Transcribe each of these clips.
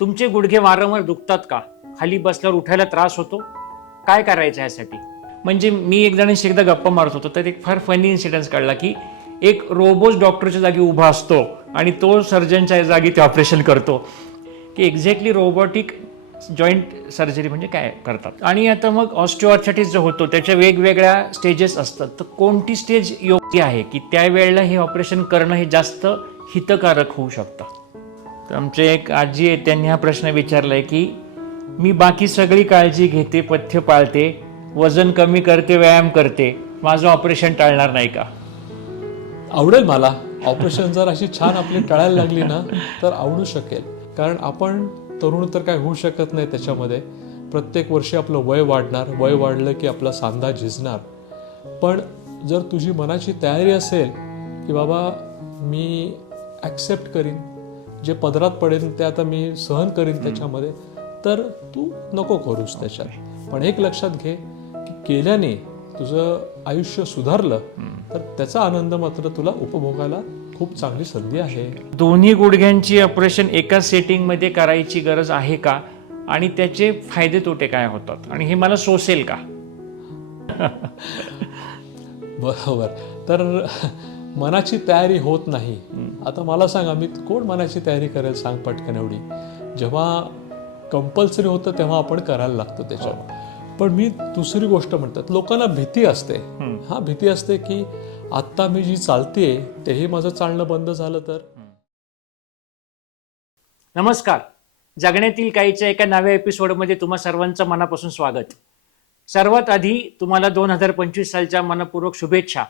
तुमचे गुडघे वारंवार दुखतात का? खाली बसल्यावर उठायला त्रास होतो? काय करायचं यासाठी? म्हणजे मी एक जणांशी एकदा गप्पा मारत होतो, तर एक फार फनी इन्सिडन्स कळला की एक रोबोट डॉक्टरच्या जागी उभा असतो आणि तो सर्जनच्या जागी ते ऑपरेशन करतो, की एक्झॅक्टली रोबोटिक जॉईंट सर्जरी म्हणजे काय करतात. आणि आता मग ऑस्टिओआर्थरायटिस जो होतो त्याच्या वेगवेगळ्या स्टेजेस असतात, तर कोणती स्टेज योग्य आहे की त्यावेळेला हे ऑपरेशन करणं हे जास्त हितकारक होऊ शकतं? तर आमचे एक आजी आहे, त्यांनी हा प्रश्न विचारलाय की मी बाकी सगळी काळजी घेते, पथ्य पाळते, वजन कमी करते, व्यायाम करते, माझं ऑपरेशन टाळणार नाही का? आवडेल मला. ऑपरेशन जर अशी छान आपली टळायला लागली ना तर आवडू शकेल. कारण आपण तरुण तर काय होऊ शकत नाही त्याच्यामध्ये. प्रत्येक वर्षी आपलं वय वाढणार, वय वाढलं की आपला सांधा झिजणार. पण जर तुझी मनाची तयारी असेल की बाबा मी ॲक्सेप्ट करीन, जे पदरात पडेल ते आता मी सहन करीन त्याच्यामध्ये, तर तू नको करूस त्याच्यात. पण एक लक्षात घे की केल्याने तुझं आयुष्य सुधारलं तर त्याचा आनंद मात्र तुला उपभोगायला खूप चांगली संधी आहे. दोन्ही गुडघ्यांची ऑपरेशन एका सेटिंगमध्ये करायची गरज आहे का? आणि त्याचे फायदे तोटे काय होतात? आणि हे मला सोसेल का? बरोबर. तर मनाची तयारी होत नाही. आता मला सांगा, मी कोण मनाची तयारी करेल सांग पटकन एवढी. जेव्हा कंपल्सरी होतं तेव्हा आपण करायला लागतो त्याच्यावर. पण मी दुसरी गोष्ट म्हणतात, लोकांना भीती असते. हा भीती असते की आत्ता मी जी चालतेय तेही माझं चालणं बंद झालं तर. नमस्कार. जगण्यातील काहीच्या एका नव्या एपिसोडमध्ये तुम्हा सर्वांचं मनापासून स्वागत. सर्वात आधी तुम्हाला 2025 सालच्या मनपूर्वक शुभेच्छा.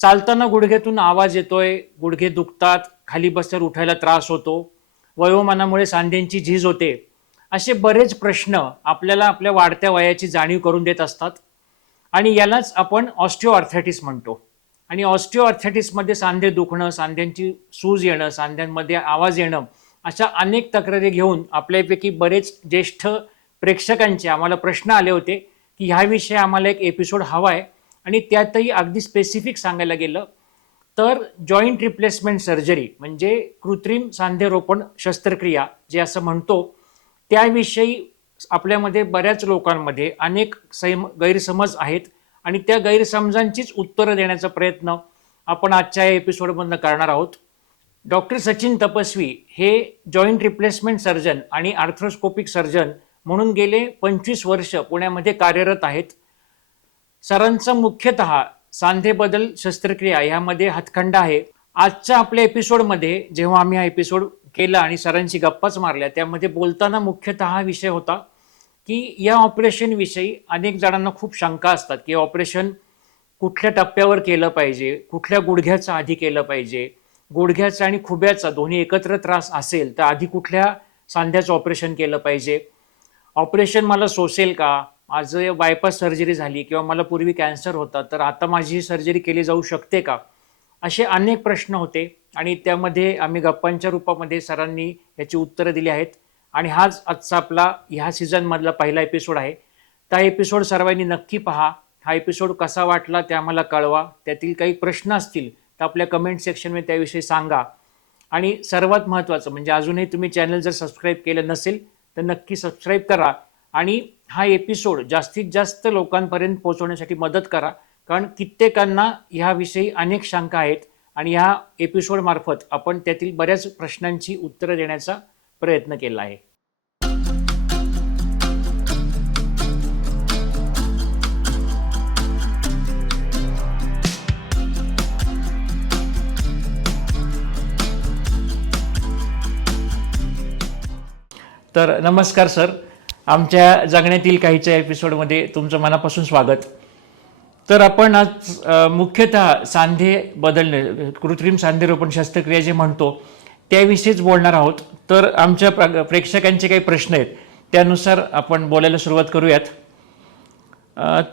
चालताना गुडघ्यातून आवाज येतोय, गुडघे दुखतात, खाली बसल्यावर उठायला त्रास होतो, वयोमानामुळे सांध्यांची झीज होते, असे बरेच प्रश्न आपल्याला आपल्या वाढत्या वयाची जाणीव करून देत असतात. आणि यालाच आपण ऑस्टिओआर्थरायटिस म्हणतो. आणि ऑस्टिओआर्थरायटिसमध्ये सांधे दुखणं, सांध्यांची सूज येणं, सांध्यांमध्ये आवाज येणं, अशा अनेक तक्रारी घेऊन आपल्यापैकी बरेच ज्येष्ठ प्रेक्षकांचे आम्हाला प्रश्न आले होते की ह्याविषयी आम्हाला एक एपिसोड हवा आहे. आणि त्यातही अगदी स्पेसिफिक सांगायला गेलं तर जॉईंट रिप्लेसमेंट सर्जरी म्हणजे कृत्रिम सांधेरोपण शस्त्रक्रिया जे असं म्हणतो, त्याविषयी आपल्यामध्ये बऱ्याच लोकांमध्ये अनेक गैरसमज आहेत. आणि त्या गैरसमजांचीच उत्तरं देण्याचा प्रयत्न आपण आजच्या या एपिसोडमधनं करणार आहोत. डॉक्टर सचिन तपस्वी हे जॉईंट रिप्लेसमेंट सर्जन आणि आर्थ्रोस्कोपिक सर्जन म्हणून गेले 25 वर्ष पुण्यामध्ये कार्यरत आहेत. सरांचा मुख्यतः सांधे बदल शस्त्रक्रिया ह्यामध्ये हातखंडा आहे. आजच्या आपल्या एपिसोडमध्ये जेव्हा आम्ही हा एपिसोड केला आणि सरांशी गप्पाच मारल्या, त्यामध्ये बोलताना मुख्यतः हा विषय होता की या ऑपरेशन विषयी अनेक जणांना खूप शंका असतात की ऑपरेशन कुठल्या टप्प्यावर केलं पाहिजे, कुठल्या गुडघ्याचं आधी केलं पाहिजे, गुडघ्याचा आणि खुब्याचा दोन्ही एकत्र त्रास असेल तर आधी कुठल्या सांध्याचं ऑपरेशन केलं पाहिजे, ऑपरेशन मला सोसेल का, माझं बायपास सर्जरी झाली किंवा मला पूर्वी कॅन्सर होता तर आता माझी सर्जरी केली जाऊ शकते का, असे अनेक प्रश्न होते. आणि त्यामध्ये आम्ही गप्पांच्या रूपामध्ये सरांनी याची उत्तरं दिली आहेत. आणि हाच आजचा आपला ह्या सीझनमधला पहिला एपिसोड आहे. त्या एपिसोड सर्वांनी नक्की पहा. हा एपिसोड कसा वाटला ते आम्हाला कळवा. त्यातील काही प्रश्न असतील तर आपल्या कमेंट सेक्शनमध्ये त्याविषयी सांगा. आणि सर्वात महत्त्वाचं म्हणजे अजूनही तुम्ही चॅनल जर सबस्क्राईब केलं नसेल तर नक्की सबस्क्राईब करा. आणि हा एपिसोड जास्तीत जास्त लोकांपर्यंत पोहोचवण्यासाठी मदत करा. कारण कित्येकांना ह्याविषयी अनेक शंका आहेत आणि ह्या एपिसोडमार्फत आपण त्यातील बऱ्याच प्रश्नांची उत्तरं देण्याचा प्रयत्न केला आहे. तर नमस्कार सर, आमच्या जगण्यातील काहीच्या एपिसोडमध्ये तुमचं मनापासून स्वागत. तर आपण आज मुख्यतः सांधे बदलणे, कृत्रिम सांधेरोपण शस्त्रक्रिया जे म्हणतो त्याविषयीच बोलणार आहोत. तर आमच्या प्रेक्षकांचे काही प्रश्न आहेत त्यानुसार आपण बोलायला सुरुवात करूयात.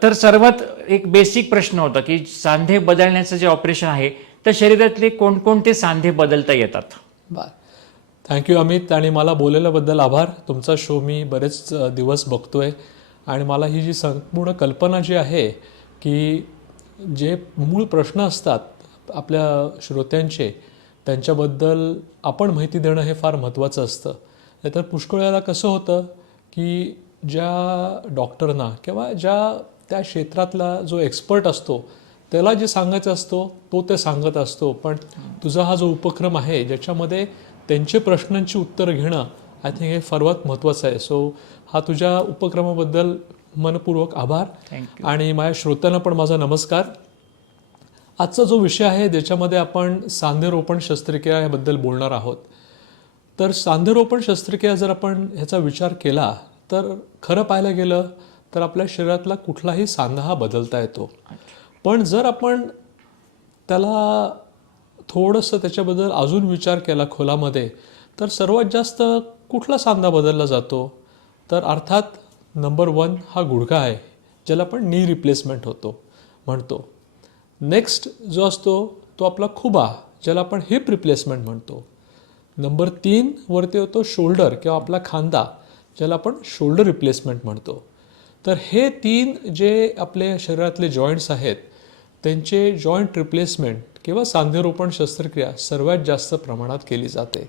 तर सर्वात एक बेसिक प्रश्न होता की सांधे बदलण्याचं जे ऑपरेशन आहे तर शरीरातले कोणकोणते सांधे बदलता येतात? थँक्यू अमित, आणि मला बोलल्याबद्दल आभार. तुमचा शो मी बरेच दिवस बघतोय आणि मला ही जी संपूर्ण कल्पना जी आहे की जे मूळ प्रश्न असतात आपल्या श्रोत्यांचे त्यांच्याबद्दल आपण माहिती देणं हे फार महत्त्वाचं असतं. नाहीतर पुष्कळ वेळेला कसं होतं की ज्या डॉक्टरना किंवा त्या क्षेत्रातला जो एक्सपर्ट असतो त्याला जे सांगायचं असतो तो ते सांगत असतो, पण तुझा हा जो उपक्रम आहे ज्याच्यामध्ये त्यांचे प्रश्नांची उत्तरं घेणं, आय थिंक हे सर्वात महत्त्वाचं आहे. सो हा तुझ्या उपक्रमाबद्दल मनपूर्वक आभार. थँक्यू. आणि माझ्या श्रोत्यांना पण माझा नमस्कार. आजचा जो विषय आहे ज्याच्यामध्ये आपण सांधेरोपण शस्त्रक्रिया याबद्दल बोलणार आहोत. तर सांधेरोपण शस्त्रक्रिया जर आपण ह्याचा विचार केला तर खरं पाहायला गेलं तर आपल्या शरीरातला कुठलाही सांधा हा बदलता येतो, पण जर आपण त्याला थोडंसं त्याच्याबद्दल अजून विचार केला खोलामध्ये तर सर्वात जास्त कुठला सांधा बदलला जातो, तर अर्थात नंबर 1 हा गुडघा आहे ज्याला आपण नी रिप्लेसमेंट म्हणतो. नेक्स्ट जो असतो तो आपला खुबा ज्याला आपण हिप रिप्लेसमेंट म्हणतो. नंबर 3 वरती होतो शोल्डर किंवा आपला खांदा ज्याला आपण शोल्डर रिप्लेसमेंट म्हणतो. तर हे 3 जे आपले शरीरातले जॉईंट्स आहेत त्यांचे जॉईंट रिप्लेसमेंट किंवा सांधेरोपण शस्त्रक्रिया सर्वात जास्त प्रमाणात केली जाते.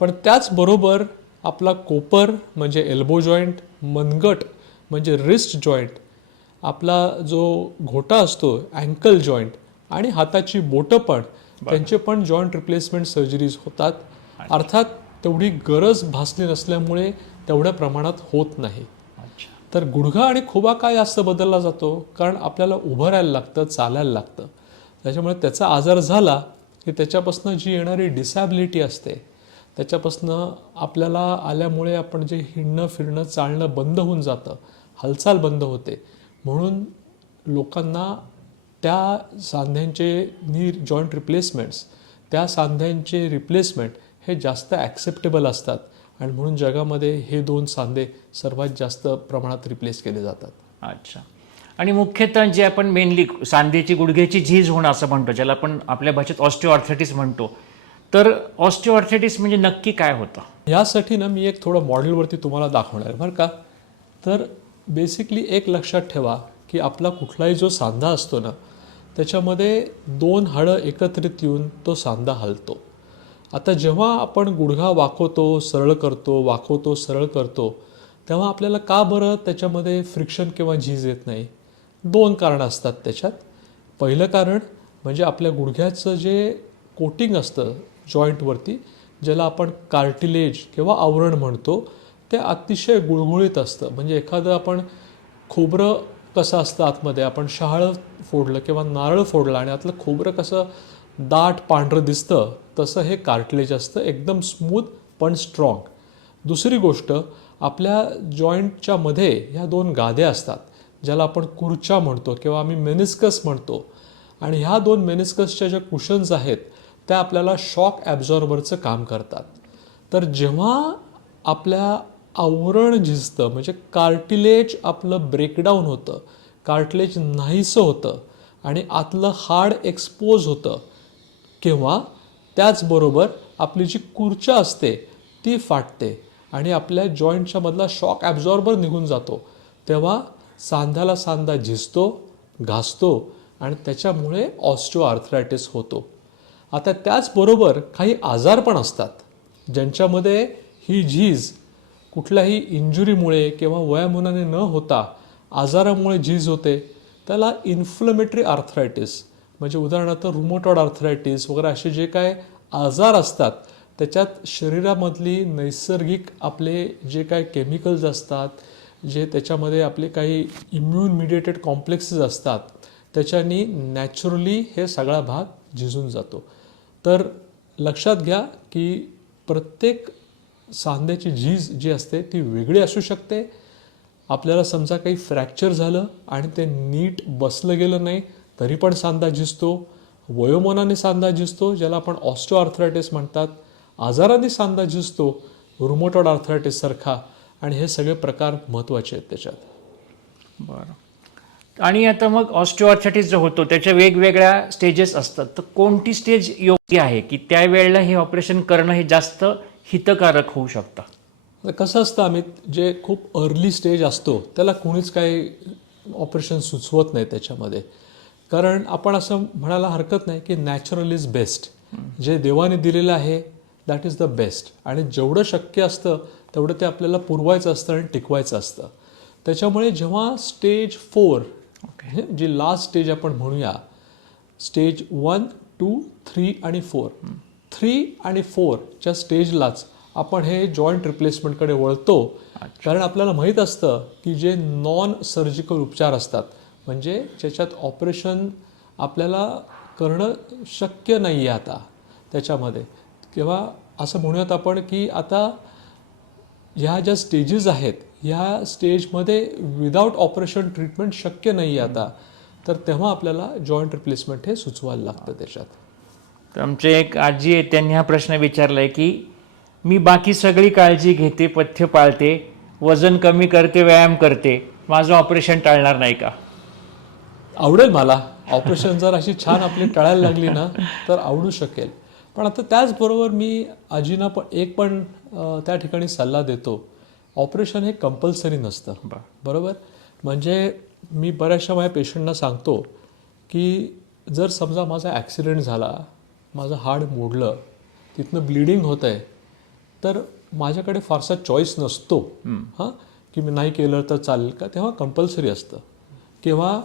पण त्याचबरोबर आपला कोपर म्हणजे एल्बो जॉईंट, मनगट म्हणजे रिस्ट जॉईंट, आपला जो घोटा असतो अँकल जॉईंट आणि हाताची बोटं पण त्यांचे पण जॉईंट रिप्लेसमेंट सर्जरीज होतात. अर्थात तेवढी गरज भासली नसल्यामुळे तेवढ्या प्रमाणात होत नाही. तर गुडघा आणि खुबा काय जास्त बदलला जातो, कारण आपल्याला उभं राहायला लागतं, चालायला लागतं. त्याच्यामुळे त्याचा आजार झाला की त्याच्यापासून जी येणारी डिसॅबिलिटी असते त्याच्यापासून आपल्याला आल्यामुळे आपण जे हिंडणं फिरणं चालणं बंद होऊन जातं, हालचाल बंद होते. म्हणून लोकांना त्या सांध्यांचे नी जॉईंट रिप्लेसमेंट्स, त्या सांध्यांचे रिप्लेसमेंट हे जास्त ॲक्सेप्टेबल असतात आणि म्हणून जगामध्ये हे 2 सांधे सर्वात जास्त प्रमाणात रिप्लेस केले जातात. अच्छा. आणि मुख्यतः जे आपण मेनली सांधेची गुडघ्याची झीज होणं असं म्हणतो, ज्याला आपण आपल्या भाषेत ऑस्टिओआर्थरायटिस म्हणतो, तर ऑस्टिओआर्थरायटिस म्हणजे नक्की काय होतं? यासाठी ना मी एक थोडं मॉडेलवरती तुम्हाला दाखवणार आहे बरं का. तर बेसिकली एक लक्षात ठेवा की आपला कुठलाही जो सांधा असतो ना त्याच्यामध्ये 2 हाडं एकत्रित येऊन तो सांधा हलतो. आता जेव्हा आपण गुडघा वाकवतो सरळ करतो, वाकवतो सरळ करतो, तेव्हा आपल्याला का बरं त्याच्यामध्ये फ्रिक्शन किंवा झीज येत नाही? 2 कारणं असतात त्याच्यात. पहिलं कारण म्हणजे आपल्या गुडघ्याचं जे कोटिंग असतं जॉईंटवरती ज्याला आपण कार्टिलेज किंवा आवरण म्हणतो ते अतिशय गुळगुळीत असतं. म्हणजे एखादं आपण खोबरं कसं असतं आतमध्ये, आपण शहाळं फोडलं किंवा नारळ फोडलं आणि आतलं खोबरं कसं दाट पांढरं दिसतं तसं हे कार्टिलेज असतं, एकदम स्मूथ पण स्ट्रॉंग. दुसरी गोष्ट, आपल्या जॉईंटच्या मध्ये ह्या 2 गाद्या असतात ज्याला आपण कुर्चा म्हणतो किंवा आम्ही मेनिस्कस म्हणतो, आणि ह्या 2 मेनिस्कसच्या ज्या कुशन्स आहेत त्या आपल्याला शॉक ॲब्झॉर्बरचं काम करतात. तर जेव्हा आपल्या आवरण झिजतं म्हणजे कार्टिलेज आपलं ब्रेकडाऊन होतं, कार्टिलेज नाहीसं होतं आणि आतलं हाड एक्सपोज होतं, किंवा त्याचबरोबर आपली जी कुर्चा असते ती फाटते आणि आपल्या जॉईंटच्या मधला शॉक ॲब्झॉर्बर निघून जातो, तेव्हा सांध्याला सांधा झिजतो, घासतो आणि त्याच्यामुळे ऑस्टिओआर्थरायटिस होतो. आता त्याचबरोबर काही आजार पण असतात ज्यांच्यामध्ये ही झीज कुठल्याही इंजुरीमुळे किंवा वयामानाने न होता आजारामुळे झीज होते. त्याला इन्फ्लमेटरी आर्थरायटिस म्हणजे उदाहरणार्थ रुमॅटॉइड आर्थरायटिस वगैरे असे जे काय आजार असतात त्याच्यात शरीरामधली नैसर्गिक आपले जे काय केमिकल्स असतात, जे त्याच्यामध्ये आपले काही इम्युन मिडिएटेड कॉम्प्लेक्सेस असतात त्याच्यानी नॅचरली हे सगळा भाग झिजून जातो. तर लक्षात घ्या की प्रत्येक सांध्याची झीज जी असते ती वेगळी असू शकते. आपल्याला समजा काही फ्रॅक्चर झालं आणि ते नीट बसलं गेलं नाही तरी पण सांधा झिजतो, वयोमानाने सांधा झिजतो ज्याला आपण ऑस्टिओआर्थरायटिस म्हणतात, आजाराने सांधा झिजतो रुमॅटॉइड आर्थरायटिस सारखा, आणि हे सगळे प्रकार महत्त्वाचे आहेत त्याच्यात. बरं. आणि आता मग ऑस्टिओआर्थरायटिस जो होतो त्याच्या वेगवेगळ्या स्टेजेस असतात, तर कोणती स्टेज योग्य आहे की त्यावेळेला हे ऑपरेशन करणं हे जास्त हितकारक होऊ शकतं? आता कसं असतं अमित, जे खूप अर्ली स्टेज असतो त्याला कोणीच काही ऑपरेशन सुचवत नाही त्याच्यामध्ये, कारण आपण असं म्हणायला हरकत नाही की नॅचरल इज बेस्ट. जे देवाने दिलेलं आहे दॅट इज द बेस्ट. आणि जेवढं शक्य असतं तेवढं ते आपल्याला पुरवायचं असतं आणि टिकवायचं असतं. त्याच्यामुळे जेव्हा स्टेज 4 जी लास्ट स्टेज आपण म्हणूया, स्टेज 1, 2, 3 आणि 4, 3 आणि 4च्या स्टेजलाच आपण हे जॉईंट रिप्लेसमेंटकडे वळतो. कारण आपल्याला माहीत असतं की जे नॉन सर्जिकल उपचार असतात, म्हणजे ज्याच्यात ऑपरेशन आपल्याला करणं शक्य नाही आहे आता त्याच्यामध्ये, किंवा असं म्हणूयात आपण की आता ह्या ज्या स्टेजेस आहेत ह्या स्टेजमध्ये विदाऊट ऑपरेशन ट्रीटमेंट शक्य नाही आहे आता, तर तेव्हा आपल्याला जॉईंट रिप्लेसमेंट हे सुचवायला लागतं त्याच्यात. तर आमचे एक आजी आहे, त्यांनी हा प्रश्न विचारलाय की मी बाकी सगळी काळजी घेते, पथ्य पाळते, वजन कमी करते, व्यायाम करते, माझं ऑपरेशन टाळणार नाही का? आवडेल मला. ऑपरेशन जर अशी छान आपली टाळायला लागली ना तर आवडू शकेल. पण आता त्याचबरोबर मी आजींना पण त्या ठिकाणी सल्ला देतो, ऑपरेशन हे कंपल्सरी नसतं. बरोबर. म्हणजे मी बऱ्याचशा माझ्या पेशंटना सांगतो की जर समजा माझा ॲक्सिडेंट झाला, माझं हाड मोडलं, तिथनं ब्लिडिंग होतं आहे, तर माझ्याकडे फारसा चॉईस नसतो हां की मी नाही केलं तर चालेल का, तेव्हा कंपल्सरी असतं. किंवा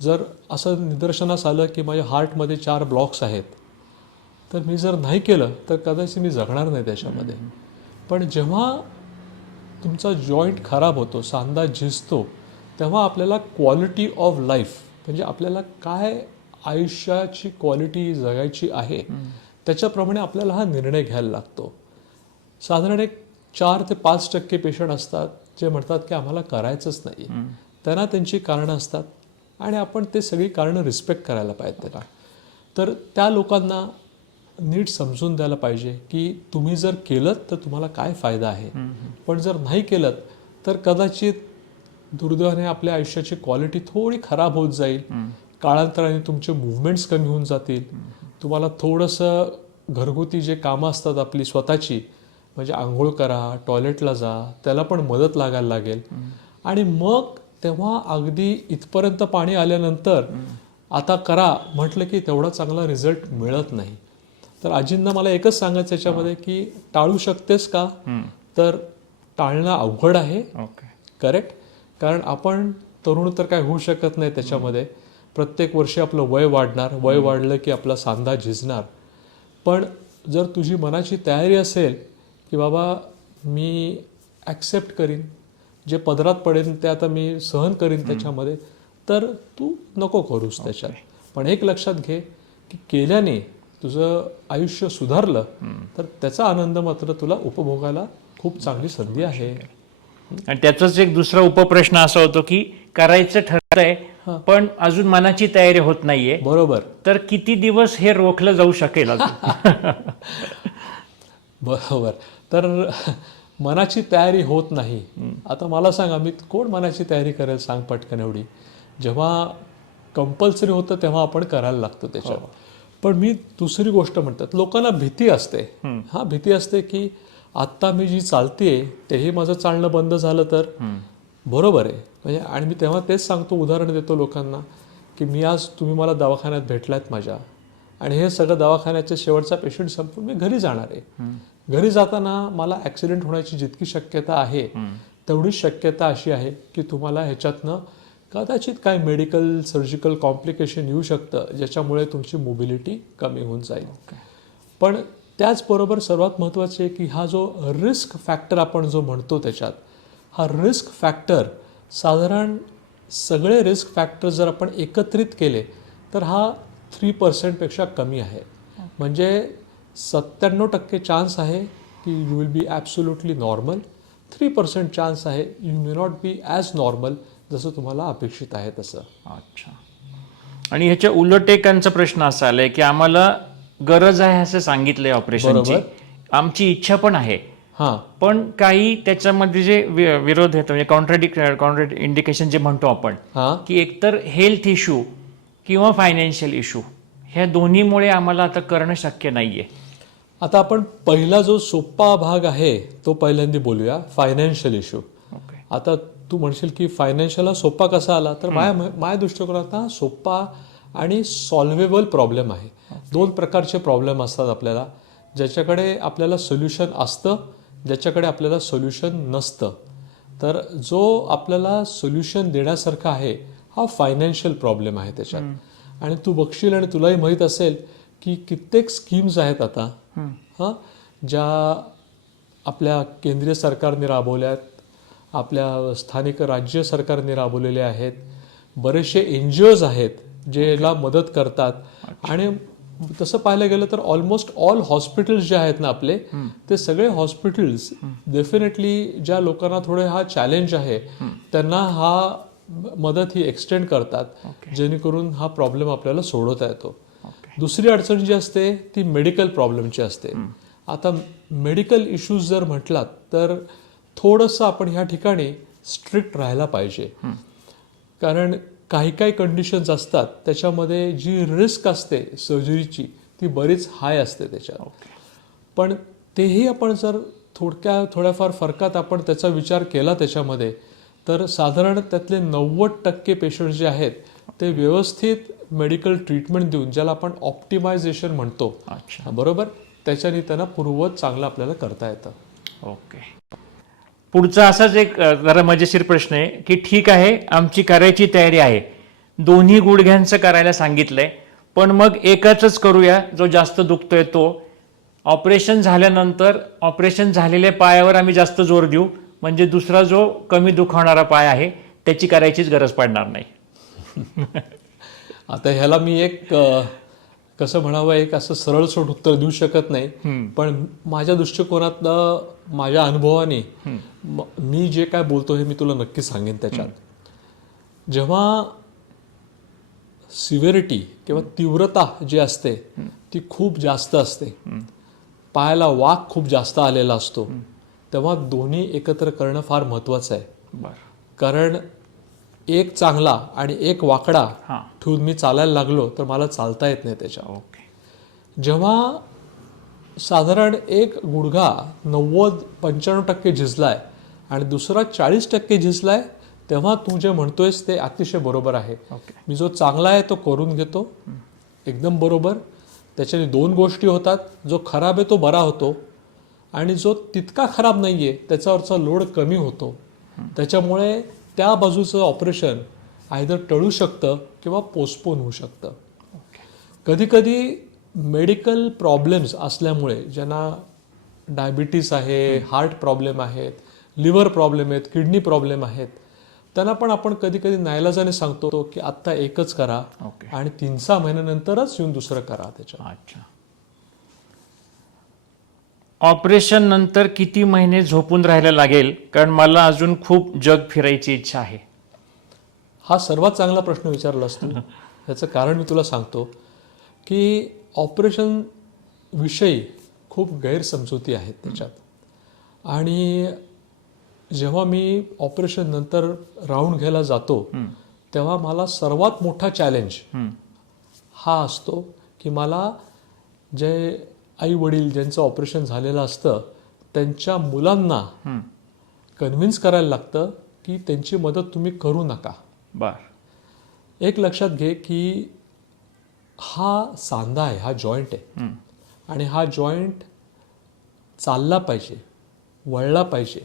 जर असं निदर्शनास आलं की माझ्या हार्टमध्ये 4 ब्लॉक्स आहेत, तर मी जर नाही केलं तर कदाचित मी जगणार नाही त्याच्यामध्ये. पण जेव्हा तुमचा जॉईंट खराब होतो, सांधा झिजतो, तेव्हा आपल्याला क्वालिटी ऑफ लाईफ, म्हणजे आपल्याला काय आयुष्याची क्वालिटी जगायची आहे त्याच्याप्रमाणे आपल्याला हा निर्णय घ्यायला लागतो. साधारण एक 4 ते 5% पेशंट असतात जे म्हणतात की आम्हाला करायचंच नाही. त्यांना त्यांची कारणं असतात आणि आपण ते सगळी कारणं रिस्पेक्ट करायला पाहिजे त्याला. तर त्या लोकांना नीट समजून द्यायला पाहिजे की तुम्ही जर केलं तर तुम्हाला काय फायदा आहे, पण जर नाही केलं तर कदाचित दुर्दैवाने आपल्या आयुष्याची क्वालिटी थोडी खराब होत जाईल. काळांतराने तुमचे मूवमेंट्स कमी होऊन जातील. तुम्हाला थोडंसं घरगुती जे कामं असतात आपली स्वतःची, म्हणजे आंघोळ करा, टॉयलेटला जा, त्याला पण मदत लागायला लागेल. आणि मग तेव्हा अगदी इथपर्यंत पाणी आल्यानंतर आता करा म्हटलं की तेवढा चांगला रिझल्ट मिळत नाही. तर आजींना मला एकच सांगायचं याच्यामध्ये की टाळू शकतेस का, तर टाळणं अवघड आहे. करेक्ट. कारण आपण तरुण तर काय होऊ शकत नाही त्याच्यामध्ये. प्रत्येक वर्षी आपलं वय वाढणार, वय वाढलं की आपला सांधा झिजणार. पण जर तुझी मनाची तयारी असेल की बाबा मी ॲक्सेप्ट करीन, जे पदरात पडेल ते आता मी सहन करीन त्याच्यामध्ये, तर तू नको करूस त्याच्यात. पण एक लक्षात घे की केल्याने तुझं आयुष्य सुधारलं तर त्याचा आनंद मात्र तुला उपभोगायला खूप चांगली संधी आहे. आणि त्याचाच एक दुसरा उपप्रश्न असा होतो की करायचं ठरतंय पण अजून मनाची तयारी होत नाहीये. बरोबर. तर किती दिवस हे रोखलं जाऊ शकेल अजून? बरोबर. तर मनाची तयारी होत नाही. आता मला सांगा, मी कोण मनाची तयारी करेल सांग पटकन एवढी. जेव्हा कंपल्सरी होतं तेव्हा आपण करायला लागतो त्याच्यात. पण मी दुसरी गोष्ट म्हणतात, लोकांना भीती असते. हा भीती असते की आत्ता मी जी चालतेय तेही माझं चालणं बंद झालं तर. बरोबर आहे. म्हणजे आणि मी तेव्हा तेच सांगतो, उदाहरण देतो लोकांना की मी आज तुम्ही मला दवाखान्यात भेटलात माझ्या, आणि हे सगळं दवाखान्याचे शेवटचा पेशंट संपून मी घरी जाणार आहे. घरी जाताना मला ॲक्सिडेंट होण्याची जितकी शक्यता आहे तेवढीच शक्यता अशी आहे की तुम्हाला ह्याच्यातनं कदाचित काय मेडिकल सर्जिकल कॉम्प्लिकेशन येऊ शकतं, ज्याच्यामुळे तुमची मोबिलिटी कमी होऊन जाईल. पण त्याचबरोबर सर्वात महत्त्वाचे आहे की हा जो रिस्क फॅक्टर आपण जो म्हणतो त्याच्यात, हा रिस्क फॅक्टर साधारण सगळे रिस्क फॅक्टर जर आपण एकत्रित केले तर हा 3% कमी आहे. म्हणजे 97% चान्स आहे की you will be absolutely normal. 3% chance आहे you may not be as normal जसं तुम्हाला अपेक्षित आहे तसं. अच्छा. आणि ह्याच्या उलट एकांचा प्रश्न असा आलाय की आम्हाला गरज आहे असं सांगितलंय ऑपरेशनची, आमची इच्छा पण आहे, पण काही त्याच्यामध्ये जे विरोध येतो म्हणजे कॉन्ट्राडिक्ट इंडिकेशन जे म्हणतो आपण की एकतर हेल्थ इश्यू किंवा फायनान्शियल इश्यू, ह्या दोन्हीमुळे आम्हाला आता करणं शक्य नाहीये. आता आपण पहिला जो सोपा भाग आहे तो पहिल्यांदा बोलूया, फायनान्शियल इश्यू. आता तू म्हणशील की फायनान्शियलला सोपा कसा आला, तर माझ्या दृष्टिकोनात हा सोपा आणि सॉल्व्हेबल प्रॉब्लेम आहे. 2 प्रकारचे प्रॉब्लेम असतात आपल्याला. ज्याच्याकडे आपल्याला सोल्युशन असतं, ज्याच्याकडे आपल्याला सोल्युशन नसतं. तर जो आपल्याला सोल्युशन देण्यासारखा आहे हा फायनान्शियल प्रॉब्लेम आहे त्याच्यात. आणि तू बघशील आणि तुलाही माहीत असेल की कित्येक स्कीम्स आहेत आता हां, ज्या आपल्या केंद्रीय सरकारने राबवल्यात, आपल्या स्थानिक राज्य सरकारने राबवलेले आहेत. बरेचसे NGOज आहेत जे याला मदत करतात. आणि तसं पाहायला गेलं तर ऑलमोस्ट ऑल हॉस्पिटल्स जे आहेत ना आपले, ते सगळे हॉस्पिटल्स डेफिनेटली ज्या लोकांना थोडे हा चॅलेंज आहे त्यांना हा मदत ही एक्सटेंड करतात, जेणेकरून हा प्रॉब्लेम आपल्याला सोडवता येतो. दुसरी अडचण जी असते ती मेडिकल प्रॉब्लेमची असते. आता मेडिकल इश्यूज जर म्हटलात तर थोडंसं आपण ह्या ठिकाणी स्ट्रिक्ट राहायला पाहिजे. कारण काही काही कंडिशन्स असतात त्याच्यामध्ये जी रिस्क असते सर्जरीची ती बरीच हाय असते त्याच्यात. पण तेही आपण जर थोड्याफार फरकात आपण त्याचा विचार केला त्याच्यामध्ये, तर साधारण त्यातले 90% पेशंट जे आहेत ते व्यवस्थित मेडिकल ट्रीटमेंट देऊन, ज्याला आपण ऑप्टिमायझेशन म्हणतो, बरोबर, त्याच्याने त्यांना पूर्ववत चांगलं आपल्याला करता येतं. ओके. पुढचा असाच एक जरा मजेशीर प्रश्न आहे की ठीक आहे, आमची करायची तयारी आहे, दोन्ही गुडघ्यांचं करायला सांगितलंय, पण मग एकाच करूया जो जास्त दुखतोय तो. ऑपरेशन झाल्यानंतर ऑपरेशन झालेल्या पायावर आम्ही जास्त जोर देऊ, म्हणजे दुसरा जो कमी दुखावणारा पाय आहे त्याची करायचीच गरज पडणार नाही. आता ह्याला मी एक कसं म्हणावं, एक असं सरळसोट उत्तर देऊ शकत नाही. पण माझ्या दृष्टिकोनातनं, माझ्या अनुभवाने मी जे काय बोलतो हे मी तुला नक्की सांगेन. त्याच्यात जेव्हा सिव्हिरिटी किंवा तीव्रता जी असते ती खूप जास्त असते, पायाला वाक खूप जास्त आलेला असतो, तेव्हा दोन्ही एकत्र करणं फार महत्त्वाचं आहे. कारण एक चांगला आणि एक वाकडा ठेवून मी चालायला लागलो तर मला चालता येत नाही त्याच्या. जेव्हा साधारण एक गुडघा 90-95% झिजलाय आणि दुसरा 40% झिजलाय, तेव्हा तू जे म्हणतोयस ते अतिशय बरोबर आहे. मी जो चांगला आहे तो करून घेतो, एकदम बरोबर. त्याच्याने दोन गोष्टी होतात, जो खराब आहे तो बरा होतो आणि जो तितका खराब नाही आहे त्याच्यावरचा लोड कमी होतो. त्याच्यामुळे त्या बाजूचं ऑपरेशन आयदर टळू शकतं किंवा पोस्टपोन होऊ शकतं. कधीकधी मेडिकल प्रॉब्लेम्स असल्यामुळे, ज्यांना डायबिटीस आहे, हार्ट प्रॉब्लेम आहेत, लिव्हर प्रॉब्लेम आहेत, किडनी प्रॉब्लेम आहेत, त्यांना पण आपण कधी कधी नाईलाजाने सांगतो की आत्ता एकच करा आणि 3-6 महिन्यानंतरच येऊन दुसरं करा त्याच्या. अच्छा. ऑपरेशन नंतर किती महिने झोपून राहायला लागेल, कारण मला अजून खूप जग फिरायची इच्छा आहे? हा सर्वात चांगला प्रश्न विचारलास तू. ह्याचं कारण मी तुला सांगतो की ऑपरेशन विषयी खूप गैरसमजुती आहेत त्याच्यात. आणि जेव्हा मी ऑपरेशन नंतर राऊंड घ्यायला जातो तेव्हा मला सर्वात मोठा चॅलेंज हा असतो की मला जे आई वडील ज्यांचं ऑपरेशन झालेलं असतं त्यांच्या मुलांना कन्व्हिन्स करायला लागतं की त्यांची मदत तुम्ही करू नका. एक लक्षात घे की हा सांधा आहे, हा जॉईंट आहे आणि हा जॉईंट चालला पाहिजे, वळला पाहिजे,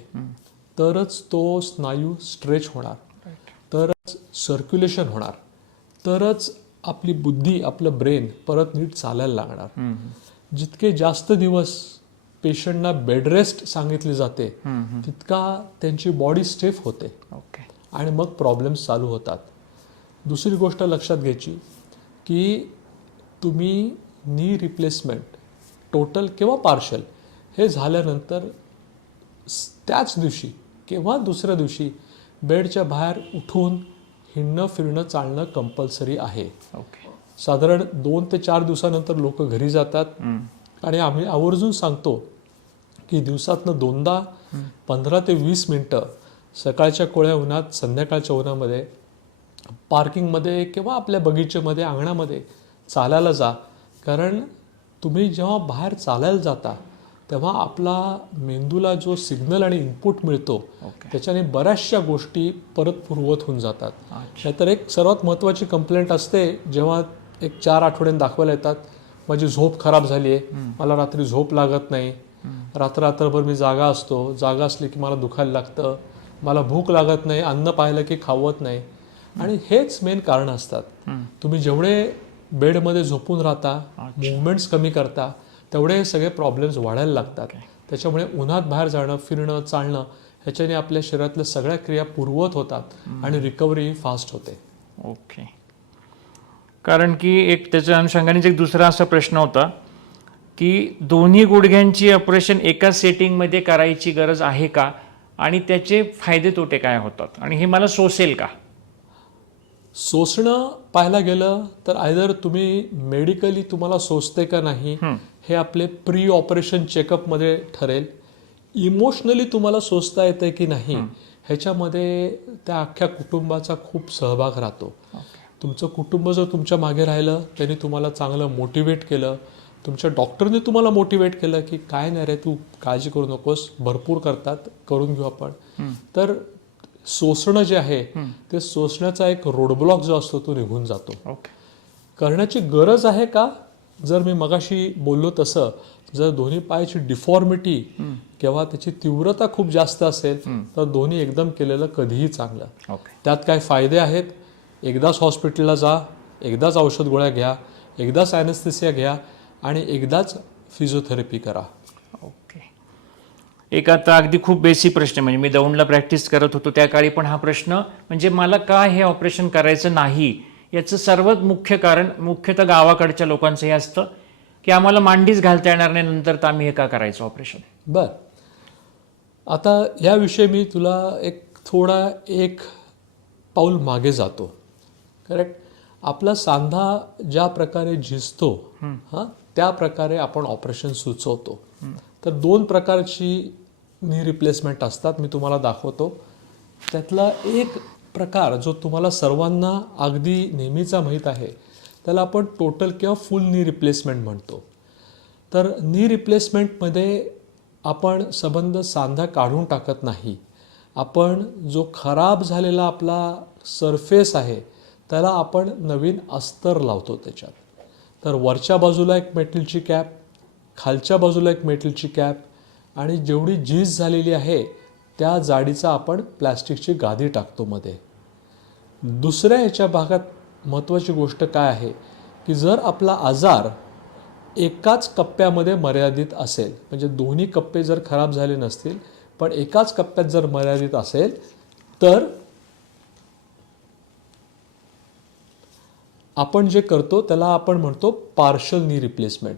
तरच तो स्नायू स्ट्रेच होणार, तरच सर्क्युलेशन होणार, तरच आपली बुद्धी, आपलं ब्रेन परत नीट चालायला लागणार. जितके जास्त दिवस पेशंटना बेड रेस्ट सांगितली जाते तितका त्यांची बॉडी स्टिफ होते आणि मग प्रॉब्लेम्स चालू होतात. दुसरी गोष्ट लक्षात घ्यायची की तुम्ही नी रिप्लेसमेंट टोटल किंवा पार्शल हे झाल्यानंतर त्याच दिवशी किंवा दुसऱ्या दिवशी बेडच्या बाहेर उठून हिंडणं फिरणं चालणं कंपल्सरी आहे. साधारण 2 ते 4 दिवसानंतर लोक घरी जातात आणि आम्ही आवर्जून सांगतो की दिवसातनं 2दा 15 ते 20 मिनटं सकाळच्या कोळ्या उन्हात, संध्याकाळच्या उन्हामध्ये पार्किंगमध्ये किंवा आपल्या बगीचेमध्ये, अंगणामध्ये चालायला जा. कारण तुम्ही जेव्हा बाहेर चालायला जाता तेव्हा आपला मेंदूला जो सिग्नल आणि इनपुट मिळतो त्याच्याने बऱ्याचशा गोष्टी परत पूर्ववत होऊन जातात. नाहीतर एक सर्वात महत्त्वाची कंप्लेंट असते जेव्हा एक 4 आठवड्यांनी दाखवायला येतात, माझी झोप खराब झाली आहे, मला रात्री झोप लागत नाही, रात्रभर मी जागा असतो, जागा असली की मला दुखायला लागतं, मला भूक लागत नाही, अन्न पाहिलं की खावत नाही. आणि हेच मेन कारण असतात. तुम्ही जेवढे बेडमध्ये झोपून राहता, मुवमेंट्स कमी करता, तेवढे सगळे प्रॉब्लेम्स वाढायला लागतात. त्याच्यामुळे उन्हात बाहेर जाणं, फिरणं, चालणं ह्याच्याने आपल्या शरीरातल्या सगळ्या क्रिया पूर्ववत होतात आणि रिकव्हरी फास्ट होते. ओके. कारण की एक त्याच्या अनुषंगाने एक दुसरा असा प्रश्न होता की दोन्ही गुडघ्यांची ऑपरेशन एकाच सेटिंगमध्ये करायची गरज आहे का, आणि त्याचे फायदे तोटे काय होतात, आणि हे मला सोसेल का? सोसणं पाहायला गेलं तर आयदर तुम्ही मेडिकली तुम्हाला सोसते का नाही हे आपले प्री ऑपरेशन चेकअपमध्ये ठरेल. इमोशनली तुम्हाला सोसता येते की नाही ह्याच्यामध्ये त्या अख्ख्या कुटुंबाचा खूप सहभाग राहतो. तुमचं कुटुंब जर तुमच्या मागे राहिलं, त्यांनी तुम्हाला चांगलं मोटिवेट केलं, तुमच्या डॉक्टरने तुम्हाला मोटिवेट केलं की काय नाही रे, तू काळजी करू नकोस, भरपूर करतात, करून घेऊ आपण, तर सोसणं जे आहे ते सोसण्याचा एक रोडब्लॉक जो असतो तो निघून जातो. करण्याची गरज आहे का? जर मी मगाशी बोललो तसं, जर दोन्ही पायाची डिफॉर्मिटी किंवा त्याची तीव्रता खूप जास्त असेल तर दोन्ही एकदम केलेलं कधीही चांगलं. त्यात काय फायदे आहेत? एकदाच हॉस्पिटलला जा, एकदाच औषध गोळ्या घ्या, एकदाच ॲनेस्थेसिया घ्या आणि एकदाच फिजिओथेरपी करा. ओके. एक आता अगदी खूप बेसिक प्रश्न, म्हणजे मी दौंडला प्रॅक्टिस करत होतो त्या काळी पण हा प्रश्न, म्हणजे मला का हे ऑपरेशन करायचं नाही याचं सर्वात मुख्य कारण मुख्यतः गावाकडच्या लोकांचं हे असतं की आम्हाला मांडीच घालता येणार नाही, नंतर तर आम्ही हे का करायचं ऑपरेशन. बर, आता याविषयी मी तुला एक पाऊल मागे जातो. करेक्ट. आपला सांधा ज्या प्रकारे झिजतो त्या प्रकारे आपण ऑपरेशन सुचवतो. तर 2 प्रकारची नी रिप्लेसमेंट असतात, मी तुम्हाला दाखवतो. त्यातला एक प्रकार जो तुम्हाला सर्वांना अगदी नेहमीचा माहीत आहे त्याला आपण टोटल किंवा फुल नी रिप्लेसमेंट म्हणतो. तर नी रिप्लेसमेंटमध्ये आपण संबंध सांधा काढून टाकत नाही, आपण जो खराब झालेला आपला सरफेस आहे त्याला आपण नवीन अस्तर लावतो त्याच्यात. तर वरच्या बाजूला एक मेटलची कॅप, खालच्या बाजूला एक मेटलची कॅप, आणि जेवढी झीज झालेली आहे त्या जाडीचा आपण प्लॅस्टिकची गादी टाकतो मध्ये. दुसऱ्या ह्याच्या भागात महत्त्वाची गोष्ट काय आहे की जर आपला आजार एकाच कप्प्यामध्ये मर्यादित असेल, म्हणजे दोन्ही कप्पे जर खराब झाले नसतील पण एकाच कप्प्यात जर मर्यादित असेल, तर आपण जे करतो त्याला आपण म्हणतो पार्शल नी रिप्लेसमेंट.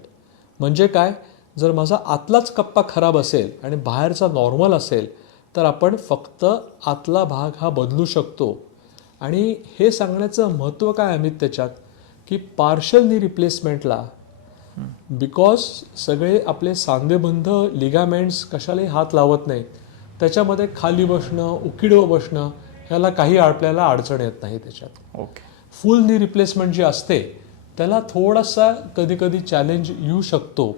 म्हणजे काय, जर माझा आतलाच कप्पा खराब असेल आणि बाहेरचा नॉर्मल असेल तर आपण फक्त आतला भाग हा बदलू शकतो. आणि हे सांगण्याचं महत्त्व काय अमित त्याच्यात, की पार्शल नी रिप्लेसमेंटला बिकॉज सगळे आपले सांधेबंध लिगामेंट्स कशालाही हात लावत नाहीत, त्याच्यामध्ये खाली बसणं, उकिडवं बसणं ह्याला काही आपल्याला अडचण येत नाही त्याच्यात. ओके. फुल नी रिप्लेसमेंट जी असते त्याला थोडासा कधी कधी चॅलेंज येऊ शकतो.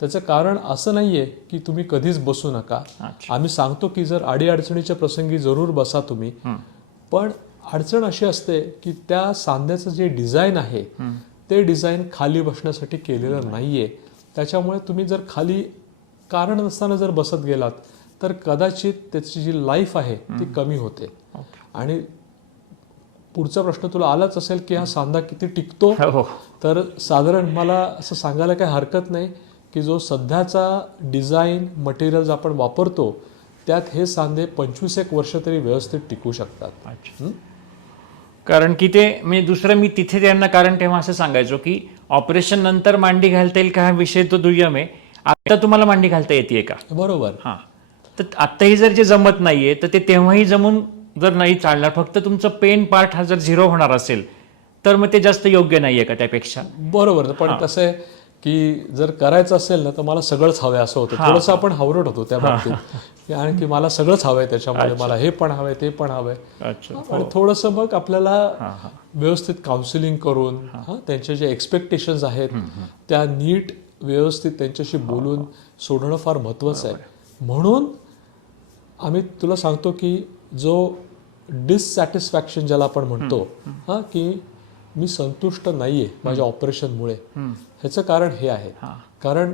त्याचं कारण असं नाहीये की तुम्ही कधीच बसू नका. आम्ही सांगतो की जर अडीअडचणीच्या प्रसंगी जरूर बसा तुम्ही, पण अडचण अशी असते की त्या सांध्याचं जे डिझाईन आहे ते डिझाईन खाली बसण्यासाठी केलेलं नाहीये. त्याच्यामुळे तुम्ही जर खाली कारण नसताना जर बसत गेलात तर कदाचित त्याची जी लाईफ आहे ती कमी होते. आणि पुढचा प्रश्न तुला आलाच असेल की हा सांधा किती टिकतो. तर साधारण मला असं सांगायला काही हरकत नाही की जो सध्याचा डिझाईन मटेरियल्स आपण वापरतो त्यात हे सांधे 25 वर्ष तरी व्यवस्थित टिकू शकतात. कारण की ते म्हणजे दुसरं मी तिथे त्यांना कारण तेव्हा असं सांगायचो की ऑपरेशन नंतर मांडी घालता येईल का हा विषय तो दुय्यम आहे. आता तुम्हाला मांडी घालता येते का? बरोबर. हां. तर आत्ताही जर जे जमत नाहीये तर ते तेव्हाही जमून जर नाही चालणार, फक्त तुमचं पेन पार्ट हा जर 0 होणार असेल तर मग ते जास्त योग्य नाहीये का त्यापेक्षा? बरोबर. पण कसं आहे की जर करायचं असेल ना तर मला सगळंच हवंय असं होतं. थोडंसं आपण हावरट होतो त्या बाबतीत, आणि की मला सगळंच हवंय त्याच्यामध्ये, मला हे पण हवंय ते पण हवंय. आणि थोडंसं मग आपल्याला व्यवस्थित काउन्सिलिंग करून त्यांचे जे एक्सपेक्टेशन्स आहेत त्या नीट व्यवस्थित त्यांच्याशी बोलून सोडणं फार महत्त्वाचं आहे. म्हणून आम्ही तुला सांगतो की जो डिससॅटिस्फॅक्शन ज्याला आपण म्हणतो की मी संतुष्ट नाहीये माझ्या ऑपरेशनमुळे, ह्याचं कारण हे आहे. कारण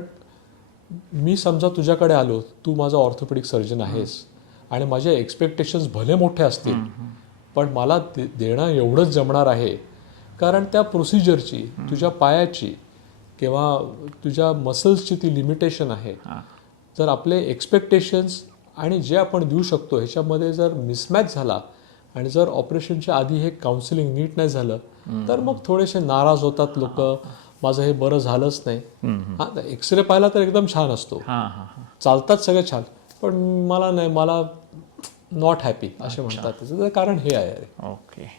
मी समजा तुझ्याकडे आलो, तू माझा ऑर्थोपेडिक सर्जन आहेस आणि माझे एक्सपेक्टेशन्स भले मोठे असतील, पण मला देणं एवढंच जमणार आहे. कारण त्या प्रोसिजरची, तुझ्या पायाची किंवा तुझ्या मसल्सची ती लिमिटेशन आहे. जर आपले एक्सपेक्टेशन्स आणि जे आपण देऊ शकतो ह्याच्यामध्ये जर मिसमॅच झाला आणि जर ऑपरेशनच्या आधी हे काउन्सिलिंग नीट नाही झालं तर मग थोडेसे नाराज होतात लोक, माझं हे बरं झालंच नाही. हा, एक्सरे पाहिला तर एकदम छान असतो, चालतात सगळं छान, पण मला नाही, मला नॉट हॅपी असे म्हणतात. त्याचं कारण हे आहे. ओके.